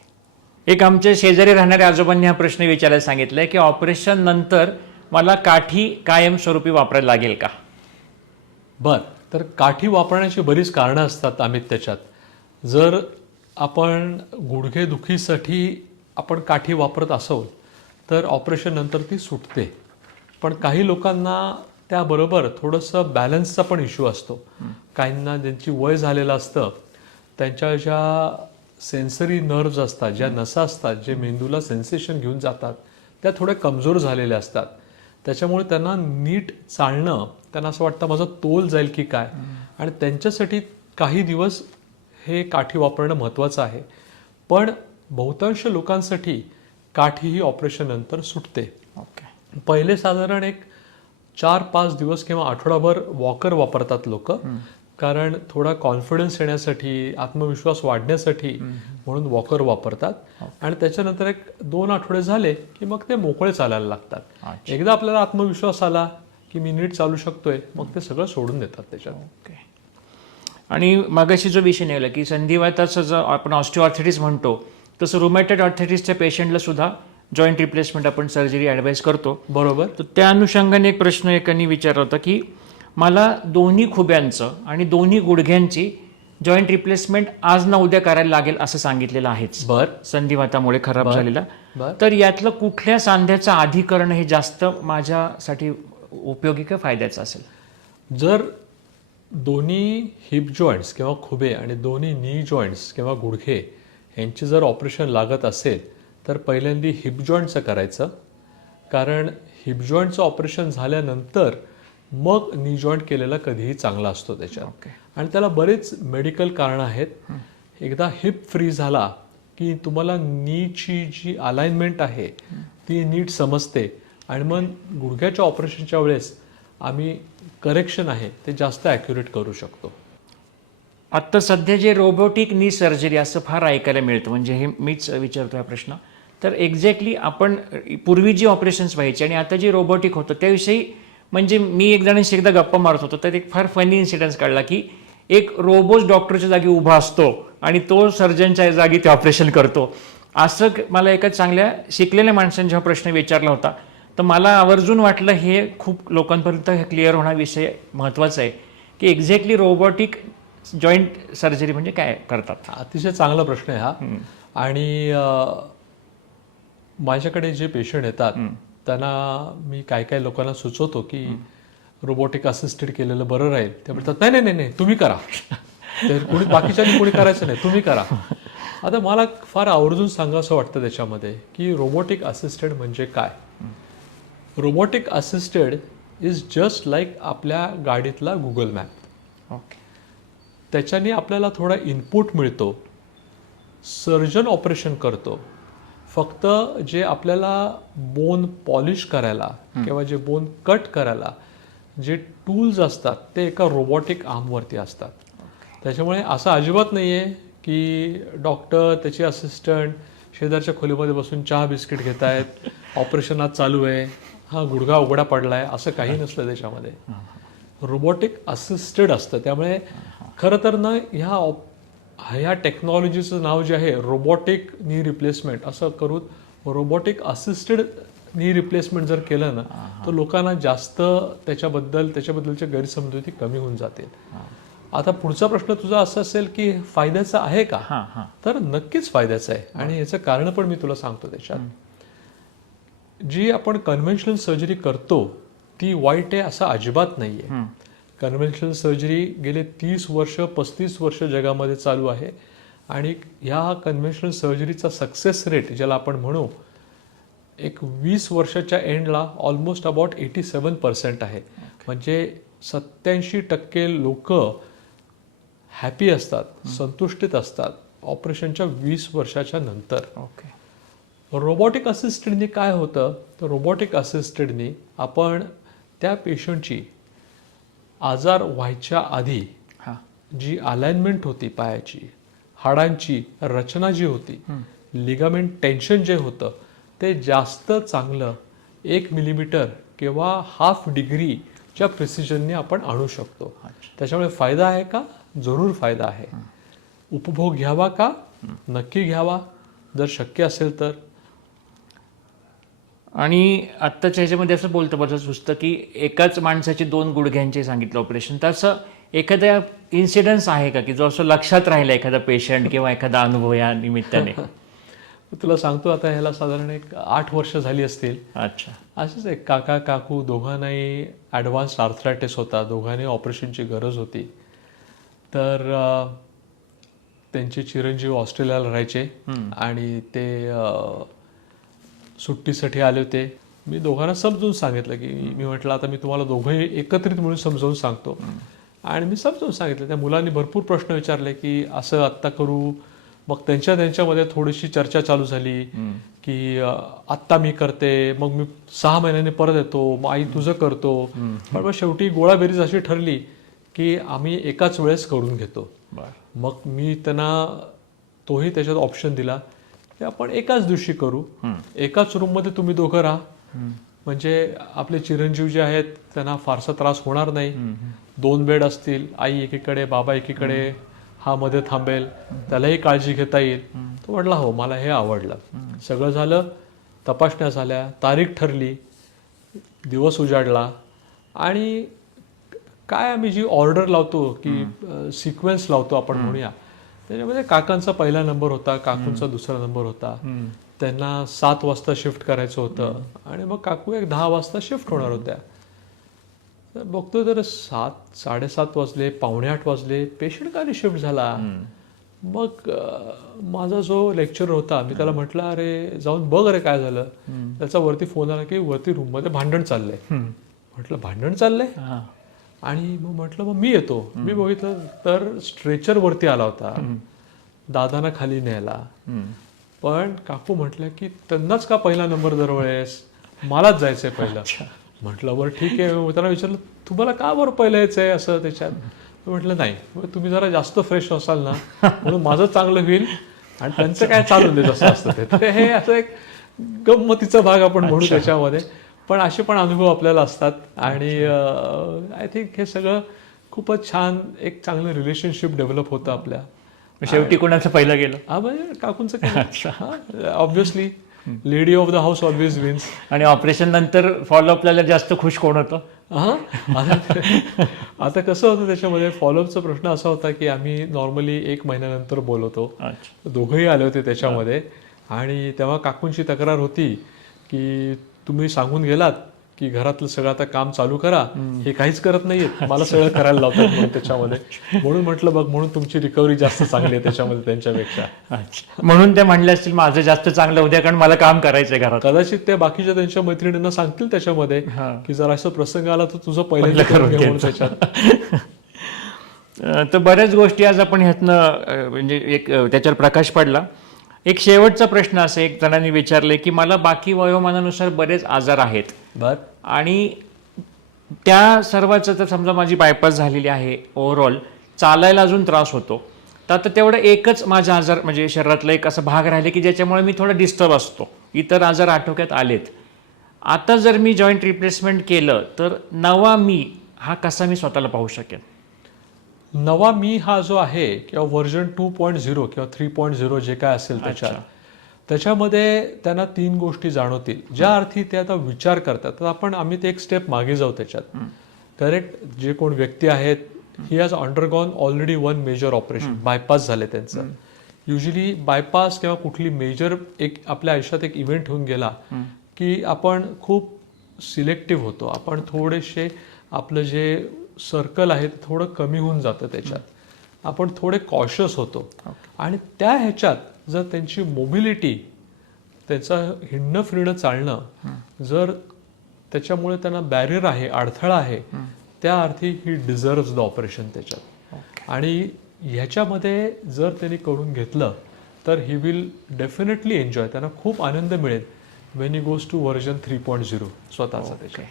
एक आमच्या शेजारी राहणाऱ्या आजोबांनी हा प्रश्न विचारायला सांगितलाय की ऑपरेशन नंतर मला काठी कायमस्वरूपी वापरायला लागेल का? बर, तर काठी वापरण्याची बरीच कारणं असतात अमित त्याच्यात. जर आपण गुडघेदुखीसाठी आपण काठी वापरत असो तर ऑपरेशन नंतर ती सुटते. पण काही लोकांना त्याबरोबर थोडंसं बॅलन्सचा पण इश्यू असतो. काहींना ज्यांची वय झालेलं असतं त्यांच्या ज्या सेन्सरी नर्व्ज असतात, ज्या नसा असतात, जे मेंदूला सेन्सेशन घेऊन जातात, त्या थोड्या कमजोर झालेल्या असतात. त्याच्यामुळे त्यांना नीट चालणं, त्यांना असं वाटतं माझं तोल जाईल की काय, आणि त्यांच्यासाठी काही दिवस हे काठी वापरणं महत्त्वाचं आहे. पण बहुतांश लोकांसाठी काठी ही ऑपरेशन नंतर सुटते. ओके. पहिले साधारण एक 4-5 दिवस किंवा आठवडाभर वॉकर वापरतात लोक, कारण थोडा कॉन्फिडन्स येण्यासाठी, आत्मविश्वास वाढण्यासाठी म्हणून वॉकर वापरतात. आणि त्याच्यानंतर एक 2 आठवडे झाले की मग ते मोकळे चालायला लागतात. एकदा आपल्याला आत्मविश्वास आला की मी नीट चालू शकतोय, मग ते सगळं सोडून देतात त्याच्यात. ओके. आणि मागाशी जो विषय निघाला की संधिवाताचं जर आपण ऑस्टिओआर्थरायटिस म्हणतो तसं रुमॅटॉइड आर्थरायटिसच्या पेशंटला सुद्धा जॉईंट रिप्लेसमेंट आपण सर्जरी ॲडवाइस करतो. बरोबर. तर त्या अनुषंगाने एक प्रश्न एकाने विचारला होता की मला दोन्ही खुब्यांचं आणि दोन्ही गुडघ्यांची जॉईंट रिप्लेसमेंट आज ना उद्या करायला लागेल असं सांगितलेलं आहेच, संधिवातामुळे खराब झालेला. तर यातलं कुठल्या सांध्याचं आधी करणं हे जास्त माझ्यासाठी उपयोगी का फायद्याचं असेल? जर दोन्ही हिप जॉईंट्स किंवा खुबे आणि दोन्ही नी जॉईंट्स किंवा गुडघे यांची जर ऑपरेशन लागत असेल तर पहिल्यांदा हिप जॉईंटचं करायचं. कारण हिप जॉईंटचं ऑपरेशन झाल्यानंतर मग नी जॉईंट केलेला कधीही चांगला असतो त्याच्यात. आणि त्याला बरेच मेडिकल कारणं आहेत. एकदा हिप फ्री झाला की तुम्हाला नीची जी अलाइनमेंट आहे ती नीट समजते आणि मग गुडघ्याच्या ऑपरेशनच्या वेळेस आम्ही करेक्शन आहे ते जास्त ॲक्युरेट करू शकतो. आत्ता सध्या जे रोबोटिक नी सर्जरी असं फार ऐकायला मिळतं, म्हणजे हे मीच विचारतोय प्रश्न. तर एक्झॅक्टली आपण पूर्वी जी ऑपरेशन्स व्हायची आणि आता जे रोबोटिक होतं त्याविषयी, म्हणजे मी एक जणांशी एकदा गप्पा मारत होतो तर एक फार फनी इन्सिडन्स काढला की एक रोबोट डॉक्टरच्या जागी उभा असतो आणि तो सर्जनच्या जागी ते ऑपरेशन करतो. असं मला एका चांगल्या शिकलेल्या माणसाने जेव्हा प्रश्न विचारला होता तर मला आवर्जून वाटलं हे खूप लोकांपर्यंत क्लिअर होणा विषय महत्त्वाचा आहे की एक्झॅक्टली रोबोटिक जॉईंट सर्जरी म्हणजे काय करतात. अतिशय चांगला प्रश्न आहे हा. आणि माझ्याकडे जे पेशंट येतात त्यांना मी काय लोकांना सुचवतो की रोबोटिक असिस्टेड केलेलं बरं राहील. ते म्हणतात नाही नाही नाही तुम्ही करा, कोणी बाकीच्यांनी कोणी करायचं नाही, तुम्ही करा. आता मला फार आवर्जून सांगावं वाटतं त्याच्यामध्ये की रोबोटिक असिस्टेड म्हणजे काय. Robotic assisted is just like आपल्या गाडीतला गुगल मॅप. ओके. त्याच्याने आपल्याला थोडा इनपुट मिळतो. सर्जन ऑपरेशन करतो. फक्त जे आपल्याला बोन पॉलिश करायला किंवा जे बोन कट करायला जे टूल्स असतात ते एका रोबोटिक आर्मवरती असतात. त्याच्यामुळे असं अजिबात नाही आहे की डॉक्टर त्याची असिस्टंट शेजारच्या खोलीमध्ये बसून चहा बिस्किट घेत आहेत, ऑपरेशन आज चालू आहे, हा गुडघा उघडा पडला आहे, असं काही नसलं त्याच्यामध्ये. रोबोटिक असिस्टेड असतं. त्यामुळे खरं तर ना ह्या टेक्नॉलॉजीचं नाव जे आहे रोबोटिक नी रिप्लेसमेंट असं करून रोबोटिक असिस्टेड नी रिप्लेसमेंट जर केलं ना तर लोकांना जास्त त्याच्याबद्दलच्या गैरसमजुती कमी होऊन जातील. आता पुढचा प्रश्न तुझा असा असेल की फायद्याचा आहे का. तर नक्कीच फायद्याचं आहे आणि याचं कारण पण मी तुला सांगतो. त्याच्यात जी आपण कन्व्हेन्शनल सर्जरी करतो ती वाईट आहे असं अजिबात नाही आहे. कन्व्हेन्शनल सर्जरी गेले 30 वर्ष 35 वर्ष जगामध्ये चालू आहे आणि ह्या कन्व्हेन्शनल सर्जरीचा सक्सेस रेट ज्याला आपण म्हणू एक 20 वर्षाच्या एंडला ऑलमोस्ट अबाउट 87% आहे. म्हणजे 87% लोक हॅपी असतात, संतुष्टीत असतात ऑपरेशनच्या 20 वर्षाच्या नंतर. ओके. रोबोटिक असिस्टेडने काय होतं, तर रोबोटिक असिस्टेडने आपण त्या पेशंटची आजार व्हायच्या आधी हां. जी अलाइनमेंट होती पायाची, हाडांची रचना जी होती, लिगामेंट टेन्शन जे होतं ते जास्त चांगलं 1 मिलीमीटर किंवा 1/2 डिग्रीच्या प्रिसिजनने आपण आणू शकतो. त्याच्यामुळे फायदा आहे का? जरूर फायदा आहे. उपभोग घ्यावा का? नक्की घ्यावा जर शक्य असेल तर. आणि आत्ताच्या ह्याच्यामध्ये असं बोलतं बरं सुचतं की एकाच माणसाचे 2 गुडघ्यांचे सांगितलं ऑपरेशन, तर असं एखादा इन्सिडन्स आहे का की जो असं लक्षात राहिला एखादा पेशंट किंवा एखादा अनुभव या निमित्ताने? तुला सांगतो आता ह्याला साधारण एक 8 वर्ष झाली असतील. अच्छा. असेच एक काका काकू दोघांनाही ॲडव्हान्स आर्थरायटिस होता, दोघांनी ऑपरेशनची गरज होती. तर त्यांचे चिरंजीव ऑस्ट्रेलियाला राहायचे आणि ते सुट्टीसाठी आले होते. मी दोघांना समजून सांगितलं की मी म्हटलं आता मी तुम्हाला दोघंही एकत्रित म्हणून समजावून सांगतो. आणि मी समजावून सांगितलं. त्या मुलांनी भरपूर प्रश्न विचारले की असं आत्ता करू. मग त्यांच्यामध्ये थोडीशी चर्चा चालू झाली की आत्ता मी करते, मग मी 6 महिन्यांनी परत येतो, मग आई तुझं करतो. पण मग शेवटी गोळाबेरीज अशी ठरली की आम्ही एकाच वेळेस करून घेतो. मग मी त्यांना तोही त्याच्यात ऑप्शन दिला की आपण एकाच दिवशी करू, एकाच रूममध्ये तुम्ही दोघं राहा, म्हणजे आपले चिरंजीव जे आहेत त्यांना फारसा त्रास होणार नाही. 2 बेड असतील, आई एकीकडे बाबा एकीकडे, हा मध्ये थांबेल, त्यालाही काळजी घेता येईल. तो म्हटला हो मला हे आवडलं. सगळं झालं, तपासण्या झाल्या, तारीख ठरली, दिवस उजाडला आणि काय आम्ही जी ऑर्डर लावतो की सिक्वेन्स लावतो आपण म्हणूया, त्याच्यामध्ये काकांचा पहिला नंबर होता, काकूंचा दुसरा नंबर होता. त्यांना 7 वाजता शिफ्ट करायचं होतं आणि मग काकू एक 10 वाजता शिफ्ट होणार होत्या. तर बघतो तर 7:30 वाजले, 7:45 वाजले, पेशंट का शिफ्ट झाला. मग माझा जो लेक्चर होता मी त्याला म्हटलं अरे जाऊन बघ अरे काय झालं. त्याचा वरती फोन आला की वरती रूममध्ये भांडण चाललंय. म्हटलं भांडण चाललंय, आणि मग म्हटलं मग मी येतो. मी बघितलं तर स्ट्रेचर वरती आला होता, दादांना खाली न्यायला. पण काकू म्हटलं की त्यांनाच का पहिला नंबर दरवेळेस, मलाच जायचंय पहिलं. म्हटलं बरं ठीक आहे. मग त्याला विचारलं तुम्हाला का बरं पहिलं यायचंय असं त्याच्यात. म्हटलं नाही, तुम्ही जरा जास्त फ्रेश असाल ना म्हणून माझं चांगलं होईल आणि त्यांचं काय चालू दे जसं असतं ते. तर हे असं एक गंमतीचा भाग आपण म्हणू त्याच्यामध्ये. पण असे पण अनुभव आपल्याला असतात आणि आय थिंक हे सगळं खूपच छान एक चांगलं रिलेशनशिप डेव्हलप होतं आपल्या. शेवटी कोणाचं पहिलं गेलं? हा म्हणजे काकूंचं काय obviously lady of the house always wins. आणि ऑपरेशन नंतर फॉलोअपला जास्त खुश कोण होतं? आता कसं होतं त्याच्यामध्ये फॉलोअपचा प्रश्न असा होता की आम्ही नॉर्मली 1 महिन्यानंतर बोलवतो. दोघंही आले होते त्याच्यामध्ये आणि तेव्हा काकूंची तक्रार होती की तुम्ही सांगून गेलात की घरातलं सगळं आता काम चालू करा, हे काहीच करत नाहीयेत, मला सगळं करायला लावतात म्हणून त्याच्यामध्ये. म्हणून म्हटलं बघ म्हणून तुमची रिकव्हरी जास्त चांगली आहे त्याच्यामध्ये त्यांच्यापेक्षा. म्हणून ते म्हणले असतील माझं जास्त चांगलं उद्या कारण मला काम करायचंय घरात. कदाचित ते बाकीच्या त्यांच्या मैत्रिणींना सांगतील त्याच्यामध्ये की जर असं प्रसंग आला तर तुझं पहिल्यांदा करून घे म्हणून त्याच्यात. तर बऱ्याच गोष्टी आज आपण ह्यातनं म्हणजे एक त्याच्यावर प्रकाश पडला. एक शेवटचा प्रश्न असा एक जणांनी विचारले की मला बाकी वयोमानानुसार बरेच आजार आहेत आणि त्या सर्वांचं तर समजा माझी बायपास झालेली आहे, ओव्हरऑल चालायला अजून त्रास होतो, तर आता तेवढं एकच माझा आजार म्हणजे शरीरातला एक असा भाग राहिले की ज्याच्यामुळे मी थोडा डिस्टर्ब असतो, इतर आजार आटोक्यात आलेत. आता जर मी जॉईंट रिप्लेसमेंट केलं तर नवा मी हा कसा मी स्वतःला पाहू शकेन? नवा मी हा जो आहे किंवा व्हर्जन 2.0 किंवा 3.0 जे काय असेल त्याच्यामध्ये त्यांना 3 गोष्टी जाणवतील ज्या अर्थी ते आता विचार करतात. तर आम्ही ते एक स्टेप मागे जाऊ त्याच्यात. करेक्ट, जे कोण व्यक्ती आहेत he has undergone already 1 major operation, bypass झाले त्यांचं. युजली बायपास किंवा कुठली मेजर एक आपल्या आयुष्यात एक इव्हेंट होऊन गेला की आपण खूप सिलेक्टिव्ह होतो, आपण थोडेसे आपलं जे सर्कल आहे ते थोडं कमी होऊन जातं त्याच्यात, आपण थोडे कॉशियस होतो. आणि त्या ह्याच्यात जर त्यांची मोबिलिटी त्यांचं हिंडणं फिरणं चालणं जर त्याच्यामुळे त्यांना बॅरियर आहे, अडथळा आहे, त्या अर्थी ही डिझर्व्स द ऑपरेशन त्याच्यात. आणि ह्याच्यामध्ये जर त्यांनी करून घेतलं तर ही विल डेफिनेटली एन्जॉय, त्यांना खूप आनंद मिळेल when he goes to version 3.0 स्वतःचा त्याच्या.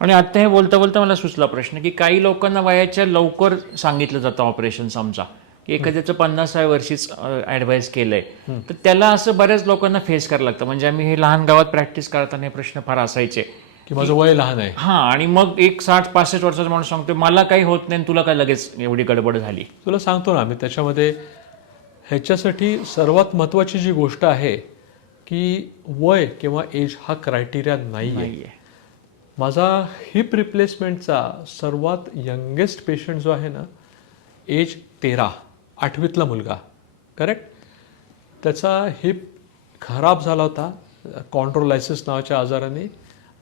आणि आता हे बोलता बोलता मला सुचला प्रश्न की काही लोकांना वयाच्या लवकर सांगितलं जातं ऑपरेशन, समजा की एखाद्याचं 50व्या वर्षीच ॲडवाईस केलंय, तर त्याला असं बऱ्याच लोकांना फेस करायला लागतं. म्हणजे आम्ही हे लहान गावात प्रॅक्टिस करताना हे प्रश्न फार असायचे की माझं वय लहान आहे. हां, आणि मग एक 60-65 वर्षाचा माणूस सांगतो मला काही होत नाही, तुला काय लगेच एवढी गडबड झाली. तुला सांगतो ना, आम्ही त्याच्यामध्ये ह्याच्यासाठी सर्वात महत्त्वाची जी गोष्ट आहे की वय किंवा एज हा क्रायटेरिया नाही आहे. माझा हिप रिप्लेसमेंटचा सर्वात यंगेस्ट पेशंट जो आहे ना, एज 13, 8वीतला मुलगा, करेक्ट. त्याचा हिप खराब झाला होता कॉन्ड्रोलायसिस नावाच्या आजाराने,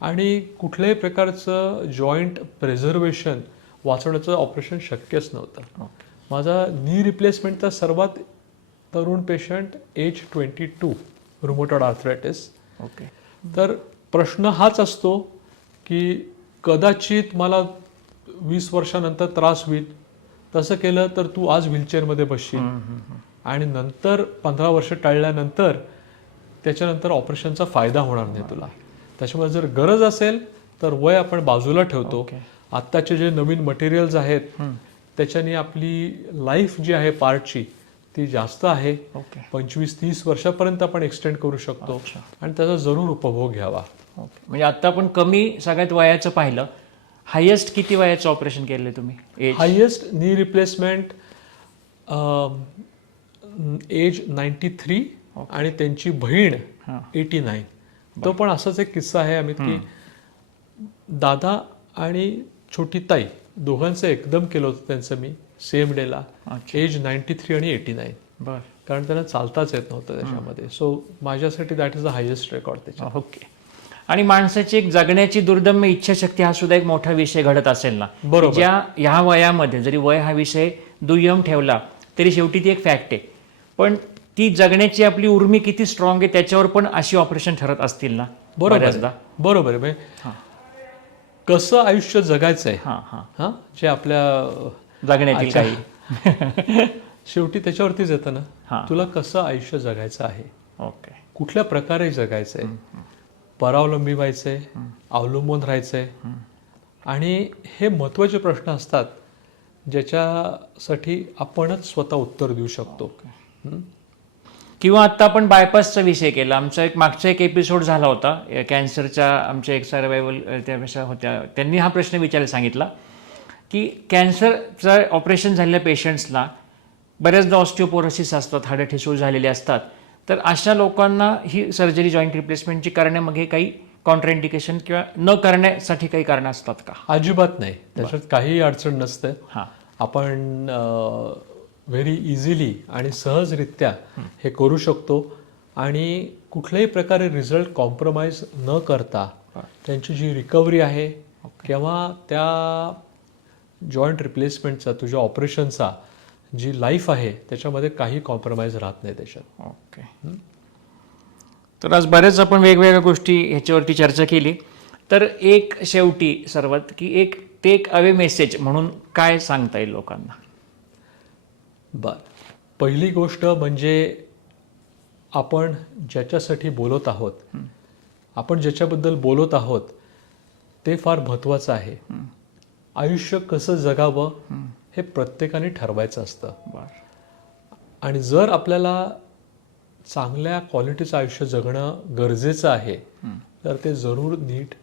आणि कुठल्याही प्रकारचं जॉईंट प्रिझर्वेशन वाचवण्याचं ऑपरेशन शक्यच नव्हतं. माझा नी रिप्लेसमेंटचा सर्वात तरुण patient age 22, rheumatoid arthritis. Okay. तर प्रश्न हाच असतो की कदाचित मला 20 वर्षानंतर त्रास होईल, तसं केलं तर तू आज व्हीलचेअरमध्ये बसशील आणि नंतर 15 वर्ष टळल्यानंतर त्याच्यानंतर ऑपरेशनचा फायदा होणार नाही तुला. त्याच्यामुळे जर गरज असेल तर वय आपण बाजूला ठेवतो. आत्ताचे जे नवीन मटेरियल्स आहेत त्याच्याने आपली लाईफ जी आहे पार्टची ती जास्त आहे. 25-30 वर्षापर्यंत आपण एक्सटेंड करू शकतो आणि त्याचा जरूर उपभोग घ्यावा. म्हणजे आता आपण कमी सगळ्यात वयाचं पाहिलं, हायेस्ट किती वयाचं ऑपरेशन केलं तुम्ही? हायेस्ट नी रिप्लेसमेंट एज 93 आणि त्यांची बहीण 89. तो पण असाच एक किस्सा आहे अमित की दादा आणि छोटी ताई दोघांचं एकदम केलं होतं त्यांचं मी सेम डेला, एज 93 आणि 89. बरं. कारण त्यांना चालताच येत नव्हतं त्याच्यामध्ये. सो माझ्यासाठी that is the highest record त्याच्या. ओके. आणि माणसाची एक जगण्याची दुर्दम्य इच्छाशक्ती हा सुद्धा एक मोठा विषय घडत असेल ना. बरोबर. ज्या ह्या वयामध्ये जरी वय हा विषय दुय्यम ठेवला तरी शेवटी ती एक फॅक्ट आहे, पण ती जगण्याची आपली उर्मी किती स्ट्रॉंग आहे त्याच्यावर पण अशी ऑपरेशन ठरत असतील ना. बरोबर बरोबर आहे. कसं आयुष्य जगायचंय हां, जे आपल्या जगण्यातील काही शेवटी त्याच्यावरतीच येतं ना. हां. तुला कसं आयुष्य जगायचं आहे, ओके, कुठल्या प्रकारे जगायचंय, परावलंबी व्हायचंय, अवलंबून राहायचंय, आणि हे महत्त्वाचे प्रश्न असतात ज्याच्यासाठी आपणच स्वतः उत्तर देऊ शकतो. किंवा आता आपण बायपासचा विषय केला. आमचा एक मागचा एक एपिसोड झाला होता कॅन्सरच्या, आमच्या एक सर्वायवल त्या होत्या, त्यांनी हा प्रश्न विचारायला सांगितला की कॅन्सरचं ऑपरेशन झालेल्या पेशंट्सला बऱ्याचदा ऑस्टिओपोरोसिस असतात, हाडं ठिसूळ झालेले असतात, तर अशा लोकांना ही सर्जरी जॉईंट रिप्लेसमेंटची करण्यामागे काही कॉन्ट्राइंडिकेशन किंवा न करण्यासाठी काही कारणं असतात का? अजिबात नाही, त्याच्यात काही अडचण नसते. हां, आपण व्हेरी इझिली आणि सहजरित्या हे करू शकतो आणि कुठल्याही प्रकारे रिझल्ट कॉम्प्रोमाइज न करता त्यांची जी रिकव्हरी आहे किंवा त्या जॉईंट रिप्लेसमेंटचा, तुझ्या ऑपरेशनचा जी लाईफ आहे त्याच्यामध्ये काही कॉम्प्रोमाइज राहत नाही त्याच्यात. ओके. तर आज बऱ्याच आपण वेगवेगळ्या गोष्टी ह्याच्यावरती चर्चा केली. तर एक शेवटी सर्वात की एक टेक अवे मेसेज म्हणून काय सांगता येईल लोकांना? पहिली गोष्ट म्हणजे आपण ज्याच्यासाठी बोलत आहोत, आपण ज्याच्याबद्दल बोलत आहोत ते फार महत्त्वाचं आहे. आयुष्य कसं जगावं हे प्रत्येकाने ठरवायचं असतं. आणि जर आपल्याला चांगल्या क्वालिटीचं आयुष्य जगणं गरजेचं आहे तर ते जरूर नीट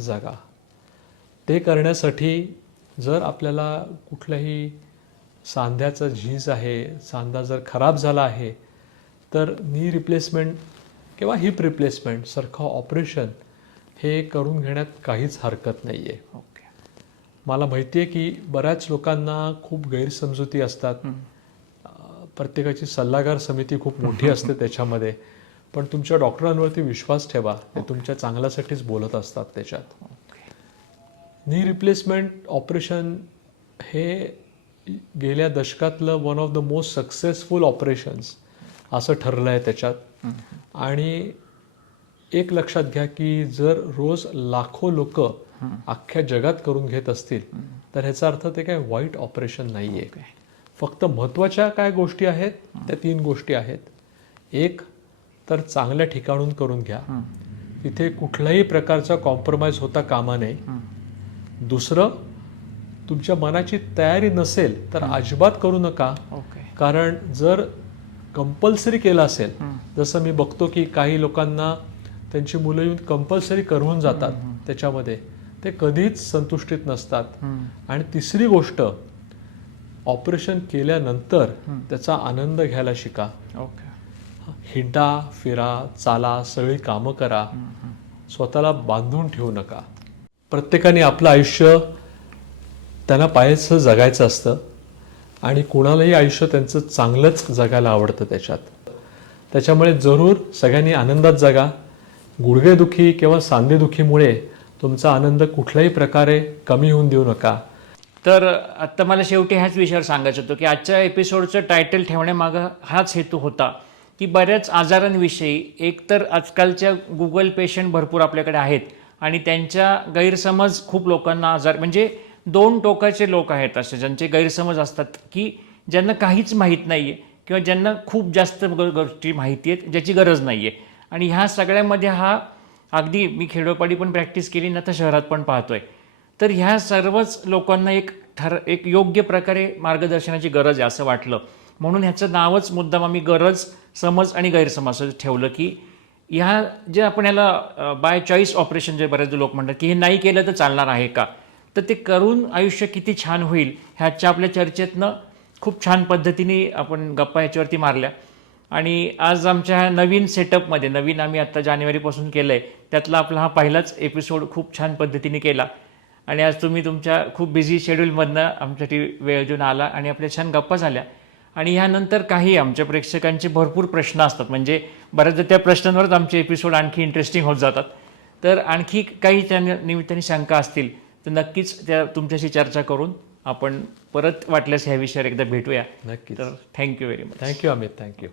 जगा. ते करण्यासाठी जर आपल्याला कुठल्याही सांध्याचा झीज आहे, सांधा जर खराब झाला आहे, तर नी रिप्लेसमेंट किंवा हिप रिप्लेसमेंट सारखं ऑपरेशन हे करून घेण्यात काहीच हरकत नाही आहे. ओके. मला माहिती आहे की बऱ्याच लोकांना खूप गैरसमजुती असतात. प्रत्येकाची सल्लागार समिती खूप मोठी असते त्याच्यामध्ये, पण तुमच्या डॉक्टरांवरती विश्वास ठेवा, ते तुमच्या चांगल्यासाठीच बोलत असतात त्याच्यात. नी रिप्लेसमेंट ऑपरेशन हे गेल्या दशकातलं one of the most successful operations असं ठरलं आहे त्याच्यात. आणि एक लक्षात घ्या की जर रोज लाखो लोक अख्ख्या जगात करून घेत असतील तर ह्याचा अर्थ ते काय वाईट ऑपरेशन नाही आहे. फक्त महत्त्वाच्या काय गोष्टी आहेत त्या 3 गोष्टी आहेत. एक तर चांगल्या ठिकाणून करून घ्या, तिथे कुठल्याही प्रकारचा कॉम्प्रोमाइज होता कामा नये. दुसरं, तुमच्या मनाची तयारी नसेल तर अजिबात करू नका. कारण जर कंपल्सरी केलं असेल, जसं मी बघतो की काही लोकांना त्यांची मुलं येऊन कंपल्सरी करवून जातात त्याच्यामध्ये, ते कधीच संतुष्टीत नसतात. आणि तिसरी गोष्ट, ऑपरेशन केल्यानंतर त्याचा आनंद घ्यायला शिका. हिंडा फिरा, चाला, सगळी कामं करा, स्वतःला बांधून ठेवू नका. प्रत्येकाने आपलं आयुष्य त्यांना पाहायचं जगायचं असतं आणि कुणालाही आयुष्य त्यांचं चांगलंच जगायला आवडतं त्याच्यामुळे जरूर सगळ्यांनी आनंदात जगा. गुडघेदुखी किंवा सांधेदुखीमुळे तुमचा आनंद कुठल्याही प्रकारे कमी होऊन देऊ नका. तर आत्ता मला शेवटी ह्याच विषयावर सांगायचं होतं की आजच्या एपिसोडचं टायटल ठेवण्यामागं हाच हेतू होता की बऱ्याच आजारांविषयी, एकतर आजकालच्या गुगल पेशंट भरपूर आपल्याकडे आहेत आणि त्यांच्या गैरसमज खूप लोकांना आजार, म्हणजे 2 टोकाचे लोक आहेत असे ज्यांचे गैरसमज असतात की ज्यांना काहीच माहीत नाही आहे किंवा ज्यांना खूप जास्त गोष्टी माहिती आहेत ज्याची गरज नाही आहे. आणि ह्या सगळ्यामध्ये हा अगदी मी खेडोपाडी पण प्रॅक्टिस केली ना तर शहरात पण पाहतोय. तर ह्या सर्वच लोकांना एक योग्य प्रकारे मार्गदर्शनाची गरज आहे असं वाटलं, म्हणून ह्याचं नावच मुद्दाम आम्ही गरज, समज आणि गैरसमज असं ठेवलं की ह्या जे आपण याला बाय चॉईस ऑपरेशन जे बरेच लोक म्हणतात की हे नाही केलं तर चालणार आहे का, तर ते करून आयुष्य किती छान होईल ह्याच्या आपल्या चर्चेतनं खूप छान पद्धतीने आपण गप्पा ह्याच्यावरती मारल्या. आणि आज आमच्या ह्या नवीन सेटअपमध्ये, नवीन आम्ही आत्ता जानेवारीपासून केलं आहे, त्यातला आपला हा पहिलाच एपिसोड खूप छान पद्धतीने केला. आणि आज तुम्ही तुमच्या खूप बिझी शेड्यूलमधनं आमच्यासाठी वेळ देऊन आला आणि आपल्या छान गप्पा झाल्या. आणि ह्यानंतर काही आमच्या प्रेक्षकांचे भरपूर प्रश्न असतात, म्हणजे बऱ्याचदा त्या प्रश्नांवरच आमचे एपिसोड आणखी इंटरेस्टिंग होत जातात. तर आणखी काही त्या निमित्ताने शंका असतील तर नक्कीच त्या तुमच्याशी चर्चा करून आपण परत वाटल्यास ह्या विषयावर एकदा भेटूया. नक्कीच. तर thank you very much. Thank you Amit, thank you.